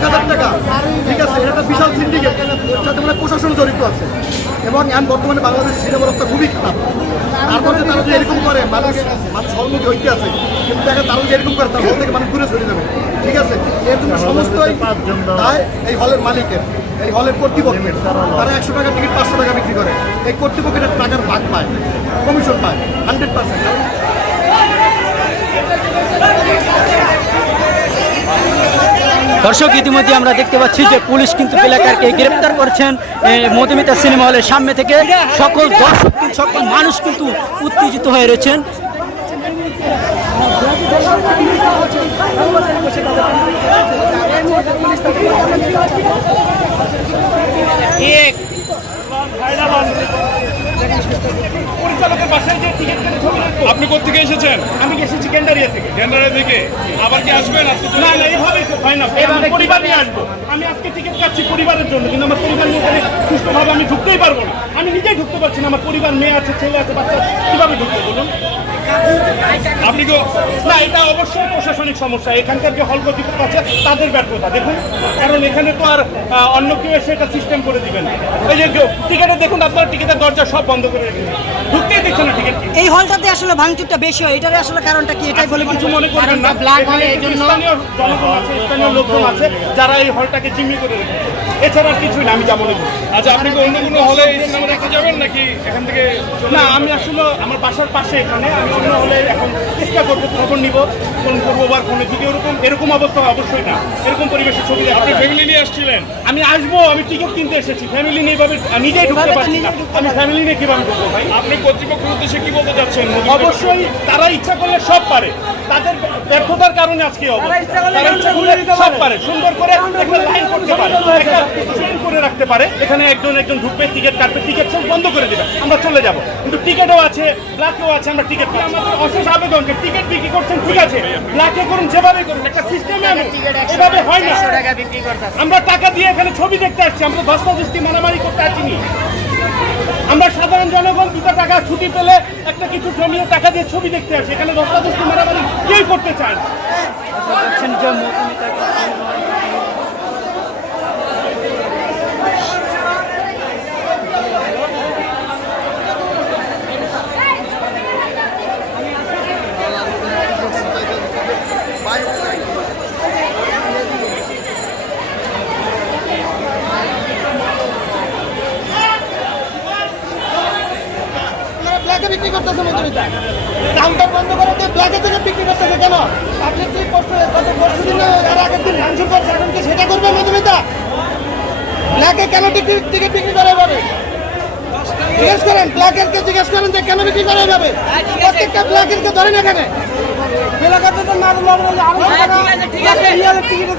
এক হাজার টাকা। ঠিক আছে, এটা একটা বিশাল সিন্ডিকেট সাথে মানে প্রশাসন জড়িত আছে। এবং এখন বর্তমানে বাংলাদেশ সিনেমার অবস্থা খুবই খারাপ। তারপরে তারা যে এরকম করে, মানুষ মানুষ সর্বমুখী ঐক্য আছে। কিন্তু দেখা তারা যে এরকম করে তার হল থেকে মানুষ দূরে সরে যাবে। ঠিক আছে, এর জন্য সমস্তই এই হলের মালিকের, এই হলের কর্তৃপক্ষের তারা একশো টাকা টিকিট পাঁচশো টাকা বিক্রি করে। এই কর্তৃপক্ষের টাকার ভাগ পায় কমিশন পায় হান্ড্রেড পার্সেন্ট দর্শক, ইতিমধ্যে আমরা দেখতে পাচ্ছি যে পুলিশ কিন্তু এলাকারকে গ্রেপ্তার করছেন মধুমিতা সিনেমা হলের সামনে থেকে। সকল দর্শক সকল মানুষ কিন্তু উত্তেজিত হয়ে রয়েছেন পরিচালকের বাসায় যে টিকিট কেটে ছবি রাখব আপনি কোথেকে এসেছেন? আমি এসেছি গেন্ডারিয়া থেকে। ক্যান্ডারিয়া থেকে? আবার কি আসবেন আজকে না না এইভাবে এভাবে তো হয় না। আমি পরিবার নিয়ে আসব? আমি আজকে টিকিট কাটছি পরিবারের জন্য কিন্তু আমার পরিবার নিয়ে এখানে সুস্থভাবে আমি ঢুকতেই পারব না। আমি নিজেই ঢুকতে পারছি না আমার পরিবার মেয়ে আছে ছেলে আছে বাচ্চা কীভাবে কীভাবে ঢুকতে বলুন? আপনি কি না এটা অবশ্যই প্রশাসনিক সমস্যা। এখানকার যে হল কর্তৃপক্ষ আছে তাদের ব্যর্থতা। দেখুন কারণ এখানে তো আর অন্য কেউ এসে এটা সিস্টেম করে দিবেন। এই যে টিকিটে দেখুন আপনার টিকিটের দরজা সব বন্ধ করে রেখেছে ঢুকতেই দিচ্ছে না টিকিট এই হলটাতে আসলে ভাঙচুরটা বেশি হয়। এটার আসলে কারণটা কি? এটাই বলে কিছু মনে করবেন না। স্থানীয় জনগণ আছে স্থানীয় লোকজন আছে যারা এই হলটাকে জিম্মি করে রেখেছে। এছাড়া আর কিছুই না আমি যা মনে করি আচ্ছা আপনি কি অন্য কোনো হলে এই সিনেমা দেখতে যাবেন নাকি এখান থেকে না আমি আসলে আমার বাসার পাশে এখানে আমি অন্য হলে এখন চেষ্টা করব খবর নিব ফোন করব বা ফোনে যদি এরকম এরকম অবস্থা অবশ্যই না এরকম পরিবেশে ছবি আপনি ফ্যামিলি নিয়ে আসছিলেন? আমি আসব আমি টিকিট কিনতে এসেছি ফ্যামিলি নিয়ে এভাবে নিজেই ঢুকতে পারছি না। আমি ফ্যামিলি নিয়ে কীভাবে ঢুকবো ভাই? আপনি কর্তৃপক্ষের উদ্দেশ্যে কি বলতে চাচ্ছেন অবশ্যই তারা ইচ্ছা করলে সব পারে। তাদের ব্যর্থতার কারণে আজকে অবস্থা। তারা ইচ্ছা করলে সব পারে। সুন্দর করে একটা লাইন করতে পারে। একটা চেন করে রাখতে পারে। এখানে একজন একজন ঢুকবে টিকিট কাটবে টিকিট সব বন্ধ করে দেবে। আমরা চলে যাব। কিন্তু টিকিটও আছে ব্ল্যাকেও আছে আমরা টিকিট পাই আমাদের অশেষ আবেদন যে টিকিট বিক্রি করছেন ঠিক আছে। ব্ল্যাকে করুন যেভাবে করুন একটা সিস্টেমে আনুন এভাবে হয় না। আমরা টাকা দিয়ে এখানে ছবি দেখতে আসছি আমরা ধস্তাধস্তি মারামারি করতে আসিনি। আমরা সাধারণ জনগণ দুটো টাকা ছুটি পেলে একটা কিছু জমিয়ে টাকা দিয়ে ছবি দেখতে আসি। এখানে ধস্তাধস্তি মারামারি কেউ করতে চায় না দেখছেন যে মধুমিতাকে আপনারা ব্ল্যাকে বিক্রি কাউন্টার বন্ধ করে দিয়ে ব্ল্যাকে থেকে বিক্রি করতেছে কেন? আপনি কি করতে গত পরশু দিন আর আগের দিন ভাঙচুর করছে এখন কি সেটা করবে মধুমিতা? ব্ল্যাকে কেন টিকিট টিকিট বিক্রি করে এভাবে? জিজ্ঞেস করেন ব্ল্যাকের কে জিজ্ঞেস করেন যে কেন বিক্রি করে এভাবে? প্রত্যেকটা ব্ল্যাকের কে ধরেন এখানে। আরও টিকিটের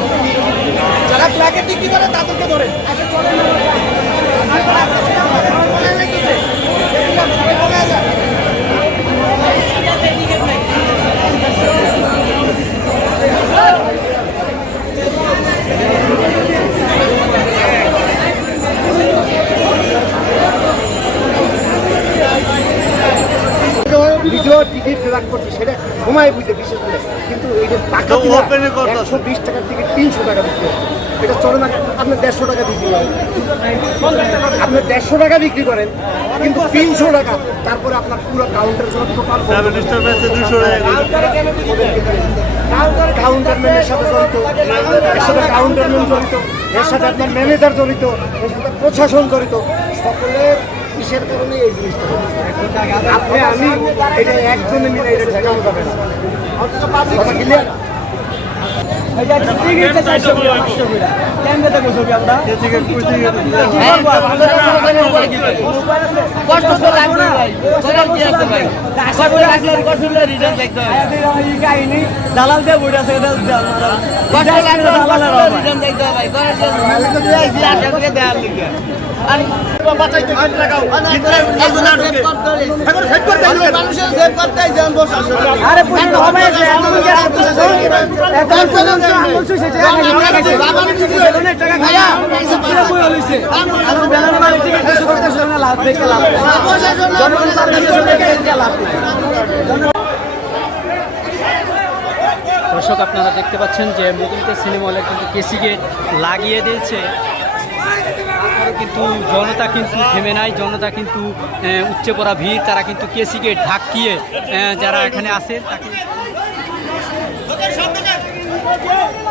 যারা ব্ল্যাকে টিকি করে তাদেরকে ধরে। ভিডিও টিকিট লাগ করছে সেটা সময় বুঝে বিশেষ করে। কিন্তু এই যে টাকা একশো বিশ টাকার থেকে তিনশো টাকা বিক্রি হচ্ছে এটা চলে না আপনি দেড়শো টাকা বিক্রি করেন। আপনি দেড়শো টাকা বিক্রি করেন কিন্তু তিনশো টাকা তারপরে আপনার পুরো কাউন্টার টোটাল কাউন্টারম্যানের সাথে জড়িত। এর সাথে জড়িত এর সাথে আপনার ম্যানেজার জড়িত। এর সাথে প্রশাসন জড়িত। সকলের কিসের কারণে এই জিনিসটা আপনি আমি এটা একজনে মিলে এটা ঠেকানো যাবে না। অথচ ক্লিয়ার দালাল দিয়ে বইটা আছে মানুষের সেভ করতে আরে লাভ দেখে লাভ দর্শক আপনারা দেখতে পাচ্ছেন যে মধুমিতা সিনেমা হলে কিন্তু কেসি গেট লাগিয়ে দিয়েছে। কিন্তু জনতা কিন্তু থেমে নাই জনতা কিন্তু আহ, উপচে পড়া ভিড়। তারা কিন্তু কেসি গেট ঢাকিয়ে আহ, যারা এখানে আসে তাকে Geh, geh, geh!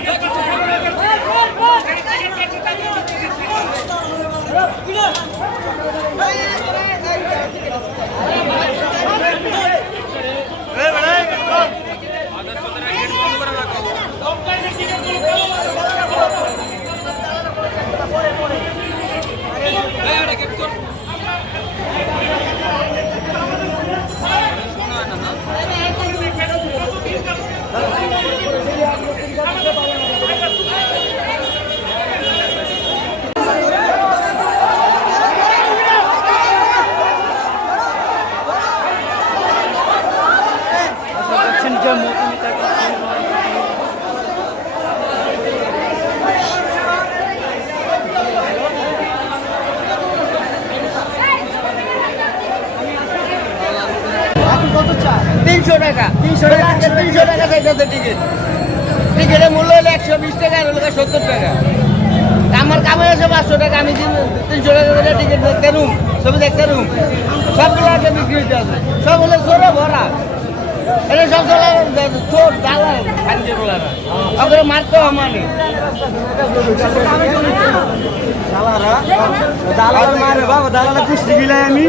তিনশো টাকা। তিনশো টাকা তিনশো টাকা চাইতেছে টিকিট টিকিটের মূল্য হলো একশো বিশ টাকা আর হলো সত্তর টাকা। আমার কামাই আছে পাঁচশো টাকা আমি তিনশো টাকা করে টিকিট দেখতে রুম ছবি দেখতে রুম সবগুলো আছে বিক্রি হইতে আছে সব হলো চোরে ভরা। এটা সব চলে চোর দালাল খান্তি বলারা ওগুলো মারতে আমানি দালাল মারে বাবা দালাল কুস্তি গিলাই আমি।